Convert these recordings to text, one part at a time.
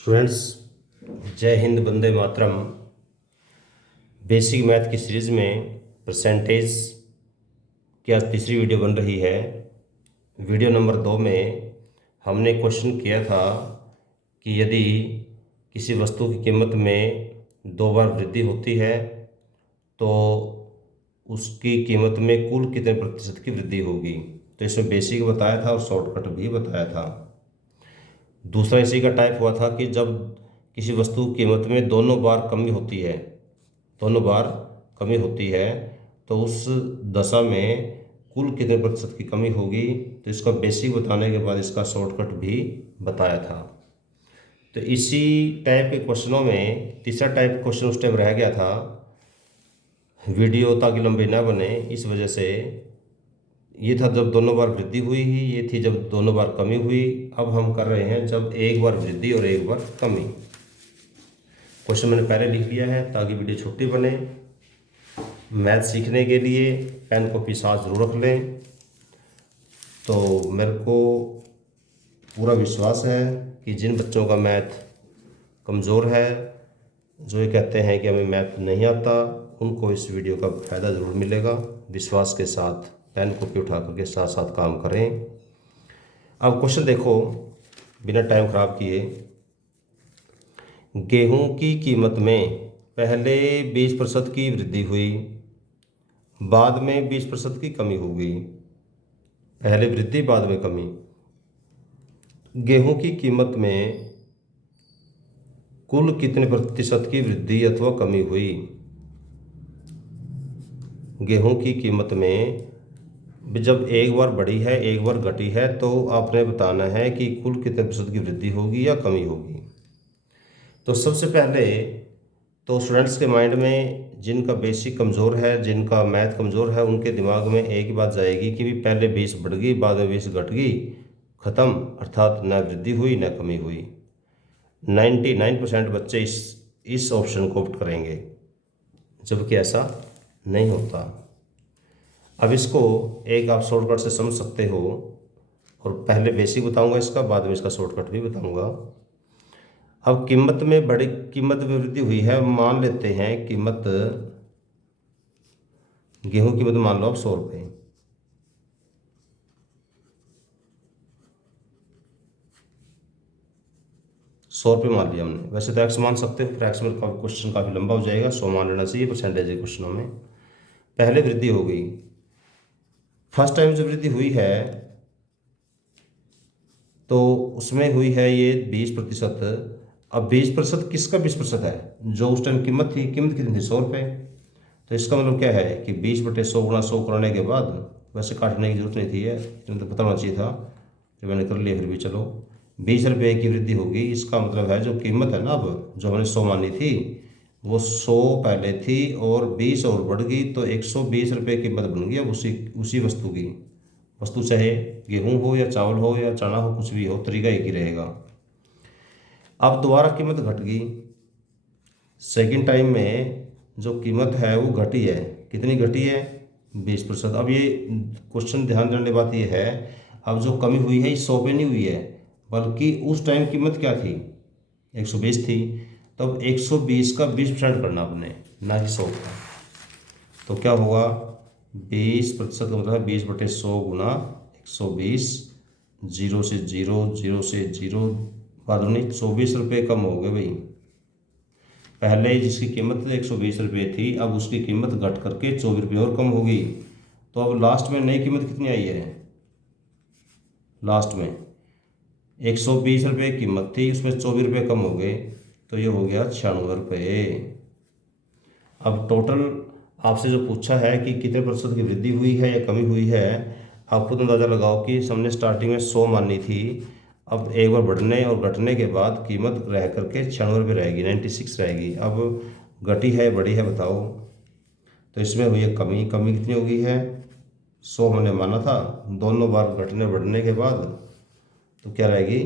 Students, जय Hind, Vande Mataram. Basic math की series में परसेंटेज की आज तीसरी वीडियो बन रही है। वीडियो नंबर 2 में हमने क्वेश्चन किया था कि यदि किसी वस्तु की कीमत में 2 बार वृद्धि होती है तो उसकी कीमत में कुल कितने प्रतिशत की वृद्धि होगी। तो इसमें बेसिक बताया था और शॉर्टकट भी बताया था। दूसरा इसी का टाइप हुआ था कि जब किसी वस्तु की कीमत में दोनों बार कमी होती है तो उस दशा में कुल कितने प्रतिशत की कमी होगी। तो इसका बेसिक बताने के बाद इसका शॉर्टकट भी बताया था। तो इसी टाइप के क्वेश्चनों में तीसरा टाइप क्वेश्चन उस टाइम रह गया था। वीडियो ताकि लंबी ना बने इस वजह से ये था जब दोनों बार वृद्धि हुई ही, ये थी जब दोनों बार कमी हुई। अब हम कर रहे हैं जब एक बार वृद्धि और एक बार कमी। क्वेश्चन मैंने पहले लिख लिया है ताकि वीडियो छोटी बने। मैथ सीखने के लिए पेन कॉपी साथ जरूर रख लें। तो मेरे को पूरा विश्वास है कि जिन बच्चों का मैथ कमज़ोर है, जो ये कहते हैं कि हमें मैथ नहीं आता, उनको इस वीडियो का फ़ायदा ज़रूर मिलेगा। विश्वास के साथ पेन कॉपी उठा करके साथ साथ काम करें। अब क्वेश्चन देखो बिना टाइम ख़राब किए। गेहूं की कीमत में पहले 20% की वृद्धि हुई, बाद में 20% की कमी हो गई। पहले वृद्धि बाद में कमी। गेहूं की कीमत में कुल कितने प्रतिशत की वृद्धि अथवा कमी हुई। गेहूं की कीमत में जब एक बार बढ़ी है एक बार घटी है तो आपने बताना है कि कुल कितने प्रतिशत की वृद्धि होगी या कमी होगी। तो सबसे पहले तो स्टूडेंट्स के माइंड में जिनका बेसिक कमज़ोर है, जिनका मैथ कमज़ोर है, उनके दिमाग में एक ही बात जाएगी कि भी पहले 20 बढ़ गई बाद में 20 घट गई, ख़त्म, अर्थात न वृद्धि हुई न कमी हुई। 99% बच्चे इस ऑप्शन को ऑप्ट करेंगे, जबकि ऐसा नहीं होता। अब इसको एक आप शॉर्टकट से समझ सकते हो, और पहले बेसिक बताऊंगा इसका, बाद में इसका शॉर्टकट भी बताऊंगा। अब कीमत में वृद्धि हुई है। मान लेते हैं कीमत, गेहूं की कीमत मान लो आप 100 रुपये। मान लिया हमने। वैसे तो एक्स मान सकते हो, फिर एक्स में क्वेश्चन काफ़ी लंबा हो जाएगा। 100 मान लेना चाहिए, परसेंटेज है क्वेश्चनों में। पहले वृद्धि हो गई, फर्स्ट टाइम जो वृद्धि हुई है तो उसमें हुई है ये 20%। अब 20% किसका 20% है? जो उस टाइम कीमत थी। कीमत कितनी थी? 100 रुपये। तो इसका मतलब क्या है कि 20/100 गुणा 100 करने के बाद, वैसे काटने की जरूरत नहीं थी, है तो पता होना चाहिए था, जो मैंने कर लिया। फिर भी चलो, 20 रुपये की वृद्धि होगी। इसका मतलब है जो कीमत है ना, अब जो हमने 100 मानी थी वो 100 पहले थी और 20 और बढ़ गई तो 120 रुपये कीमत बन गई। अब उसी वस्तु की, वस्तु चाहे गेहूं हो या चावल हो या चना हो, कुछ भी हो, तरीका एक ही रहेगा। अब दोबारा कीमत घट गई। सेकंड टाइम में जो कीमत है वो घटी है। कितनी घटी है? 20%। अब ये क्वेश्चन ध्यान देने की बात ये है, अब जो कमी हुई है ये 100 पे नहीं हुई है, बल्कि उस टाइम कीमत क्या थी? 120 थी। तो अब 120 का 20% करना आपने, ना कि 100 का। तो क्या होगा? 20% का मतलब है 20/100 गुना 120। 0 से 0, 0 से 0, बाद में 24 रुपये कम हो गए भाई। पहले जिसकी कीमत 120 रुपये थी, अब उसकी कीमत घट करके 24 रुपये और कम होगी। तो अब लास्ट में नई कीमत कितनी आई है? लास्ट में 120 रुपये कीमत थी, उसमें 24 रुपये कम हो गए, तो ये हो गया 96 रुपये। अब टोटल आपसे जो पूछा है कि कितने प्रतिशत की वृद्धि हुई है या कमी हुई है, आप खुद अंदाज़ा लगाओ कि हमने स्टार्टिंग में 100 मानी थी, अब एक बार बढ़ने और घटने के बाद कीमत रह करके 96 रुपये रहेगी, 96 रहेगी। अब घटी है बढ़ी है बताओ। तो इसमें हुई है कमी। कमी कितनी हो गई है? 100 हमने माना था, दोनों बार घटने बढ़ने के बाद तो क्या रहेगी?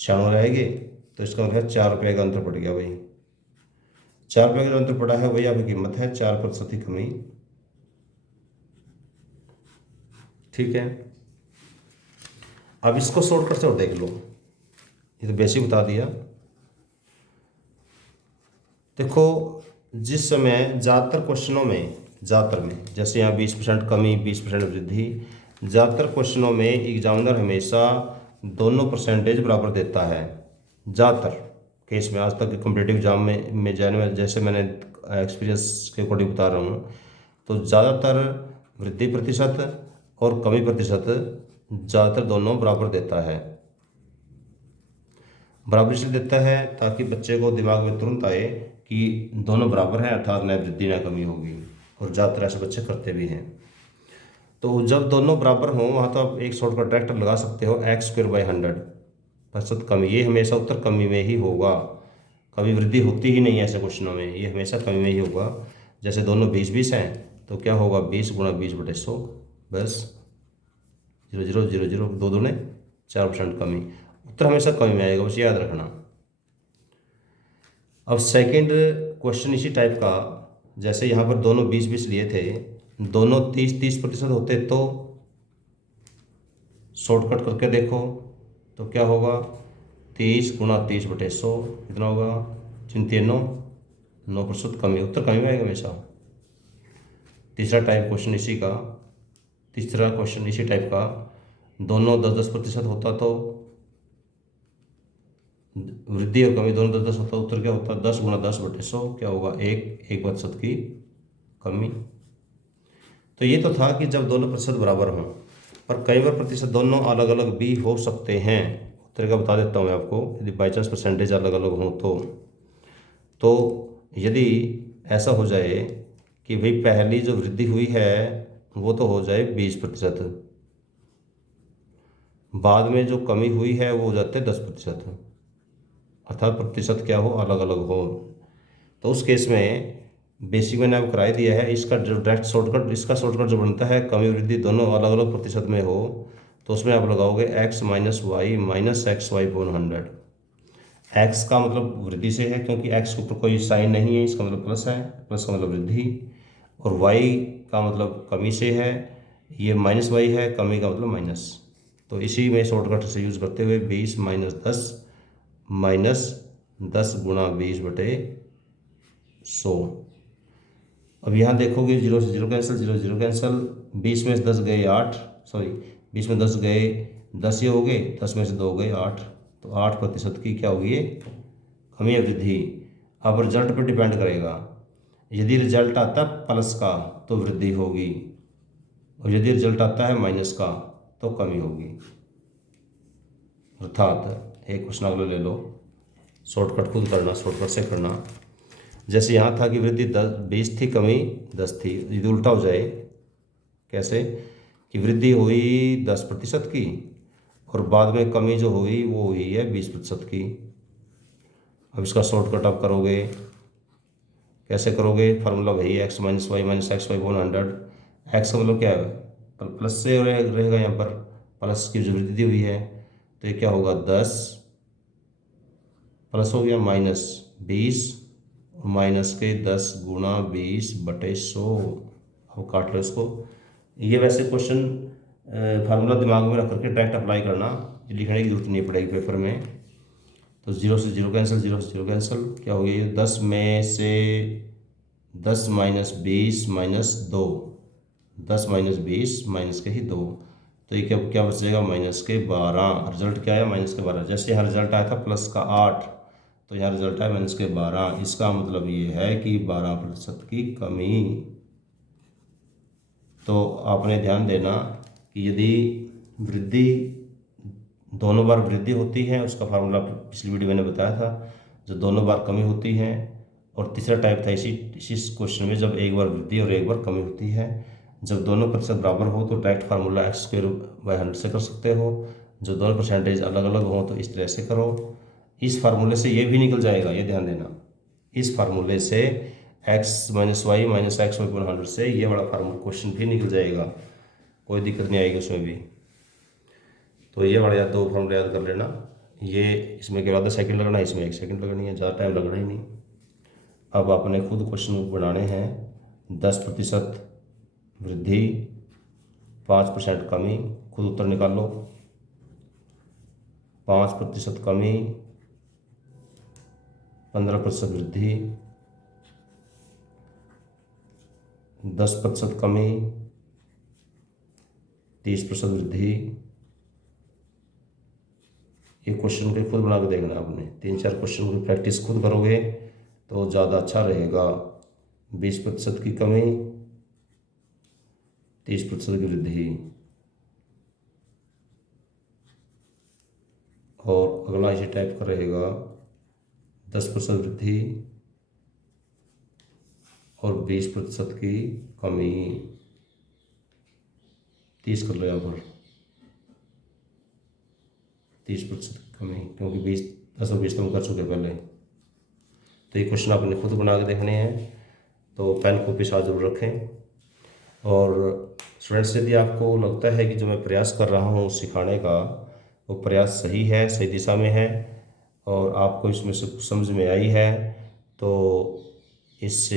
96 रहेगी। तो इसका मतलब 4 रुपये का अंतर पड़ गया भाई। 4 रुपये का जो अंतर पड़ा है वही आपकी कीमत है, 4% की कमी। ठीक है। अब इसको शॉर्टकट से और देख लो। ये तो बेसिक बता दिया। देखो जिस समय ज़्यादातर क्वेश्चनों में, जैसे यहाँ 20% कमी 20% वृद्धि, ज़्यादातर क्वेश्चनों में एग्जामिनर हमेशा दोनों परसेंटेज बराबर देता है। ज़्यादातर केस में आज तक कॉम्पिटिटिव एग्जाम में जाने में, जैसे मैंने एक्सपीरियंस के अकॉर्डिंग बता रहा हूँ, तो ज़्यादातर वृद्धि प्रतिशत और कमी प्रतिशत ज़्यादातर दोनों बराबर देता है। बराबर इसलिए देता है ताकि बच्चे को दिमाग में तुरंत आए कि दोनों बराबर हैं, अर्थात न वृद्धि न कमी होगी, और ज़्यादातर ऐसे बच्चे करते भी हैं। तो जब दोनों बराबर हों वहाँ तो आप एक शॉर्टकट डायरेक्ट लगा सकते हो, x²/100% कमी। ये हमेशा उत्तर कमी में ही होगा, कभी वृद्धि होती ही नहीं है ऐसे क्वेश्चनों में, ये हमेशा कमी में ही होगा। जैसे दोनों 20-20 हैं तो क्या होगा, 20 × 20/100, बस 0 0 0 0, 2 दूने 4% कमी, उत्तर हमेशा कमी में आएगा, बस याद रखना। अब सेकंड क्वेश्चन इसी टाइप का, जैसे यहाँ पर दोनों 20-20 लिए थे, दोनों 30-30% होते तो शॉर्टकट करके देखो तो क्या होगा, 30 × 30/100 कितना होगा, 9% कमी, उत्तर कमी में आएगा हमेशा। तीसरा क्वेश्चन इसी टाइप का, दोनों 10-10% होता तो वृद्धि और कमी दोनों 10-10 होता, उत्तर क्या होता, 10 × 10/100 क्या होगा, 1% की कमी। तो ये तो था कि जब दोनों प्रतिशत बराबर हों, पर कई बार प्रतिशत दोनों अलग अलग भी हो सकते हैं। उत्तर का बता देता हूँ मैं आपको, यदि बाई चांस परसेंटेज अलग अलग हों तो यदि ऐसा हो जाए कि भाई पहली जो वृद्धि हुई है वो तो हो जाए 20%, बाद में जो कमी हुई है वो हो जाते 10%, अर्थात प्रतिशत क्या हो, अलग अलग हो। तो उस केस में बेसिक मैंने आपको कराई दिया है, इसका जो डायरेक्ट शॉर्टकट, इसका शॉर्टकट जो बनता है, कमी वृद्धि दोनों अलग अलग प्रतिशत में हो तो उसमें आप लगाओगे x - y - xy/100। x का मतलब वृद्धि से है क्योंकि x के ऊपर कोई साइन नहीं है, इसका मतलब प्लस है, प्लस का मतलब वृद्धि, और y का मतलब कमी से है, ये -y है, कमी का मतलब माइनस। तो इसी में शॉर्टकट से यूज़ करते हुए 20 - 10 -10 × 20/100। अब यहाँ देखोगे 0 से 0 कैंसिल, 0 0 कैंसिल, 20 में से 10 गए 8, सॉरी 20 में 10 गए 10 ही हो गए, 10 में से 2 गए 8, तो 8% की क्या होगी, कमी या वृद्धि। अब रिजल्ट पर डिपेंड करेगा, यदि रिजल्ट आता है प्लस का तो वृद्धि होगी, और यदि रिजल्ट आता है माइनस का तो कमी होगी। अर्थात एक क्वेश्चन अगला ले लो, शॉर्टकट खुद करना, शॉर्टकट से करना। जैसे यहाँ था कि वृद्धि 20 थी, कमी 10 थी, यदि उल्टा हो जाए, कैसे कि वृद्धि हुई 10% की और बाद में कमी जो हुई वो हुई है 20% की। अब इसका शॉर्टकट आप करोगे, कैसे करोगे, फार्मूला वही x - y - xy/100। x का मतलब क्या है, प्लस से रहेगा, यहाँ पर प्लस की जो वृद्धि हुई है तो ये क्या होगा, 10 प्लस हो गया -20, माइनस के 10 × 20/100। अब काट लो इसको। ये वैसे क्वेश्चन फार्मूला दिमाग में रख करके डायरेक्ट अप्लाई करना, लिखने की जरूरत नहीं पड़ेगी पेपर में। तो 0 से 0 कैंसिल, 0 से 0 कैंसिल, क्या हो गया, 10 में से 10 - 20 - 2, 10 - 20 माइनस के ही 2, तो ये क्या क्या बचेगा, -12। रिजल्ट क्या आया, -12। जैसे यहाँ रिजल्ट आया था प्लस का 8, तो यहाँ रिजल्ट आया -12। इसका मतलब ये है कि 12% की कमी। तो आपने ध्यान देना कि यदि वृद्धि दोनों बार वृद्धि होती है, उसका फार्मूला पिछली वीडियो मैंने बताया था, जो दोनों बार कमी होती है, और तीसरा टाइप था इसी क्वेश्चन में, जब एक बार वृद्धि और एक बार कमी होती है। जब दोनों प्रतिशत बराबर हो तो डायरेक्ट फार्मूला x²/100 से कर सकते हो, जो दोनों परसेंटेज अलग अलग हो तो इस तरह से करो। इस फार्मूले से ये भी निकल जाएगा, ये ध्यान देना, इस फार्मूले से x - y - xy/100 से ये वाला फार्मूला क्वेश्चन भी निकल जाएगा, कोई दिक्कत नहीं आएगी उसमें भी। तो ये वाला दो फार्मूले याद कर लेना, ये इसमें क्या होता है, सेकंड लगना है, इसमें 1 सेकंड लगनी है, ज़्यादा टाइम लगना ही नहीं। अब आपने खुद क्वेश्चन बनाने हैं, 10% वृद्धि 5% कमी, खुद उत्तर निकाल लो। 5% कमी, 15% वृद्धि, 10% कमी, 30% वृद्धि। ये क्वेश्चन को खुद बना के देखना आपने, 3-4 क्वेश्चन की प्रैक्टिस खुद करोगे तो ज़्यादा अच्छा रहेगा। 20% की कमी, 30% की वृद्धि। और अगला इसी टाइप का रहेगा 10% वृद्धि और 20% की कमी। 30 कर लो यहाँ पर, 30% की कमी, क्योंकि 10 और 20 तो हम कर चुके पहले। तो ये क्वेश्चन आपने खुद बना के देखने हैं, तो पेन कॉपी साथ जरूर रखें। और स्टूडेंट्स, यदि आपको लगता है कि जो मैं प्रयास कर रहा हूँ सिखाने का वो प्रयास सही है, सही दिशा में है और आपको इसमें से कुछ समझ में आई है, तो इस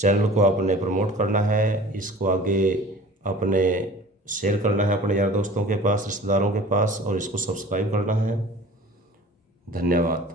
चैनल को आपने प्रमोट करना है, इसको आगे अपने शेयर करना है अपने यार दोस्तों के पास, रिश्तेदारों के पास, और इसको सब्सक्राइब करना है। धन्यवाद।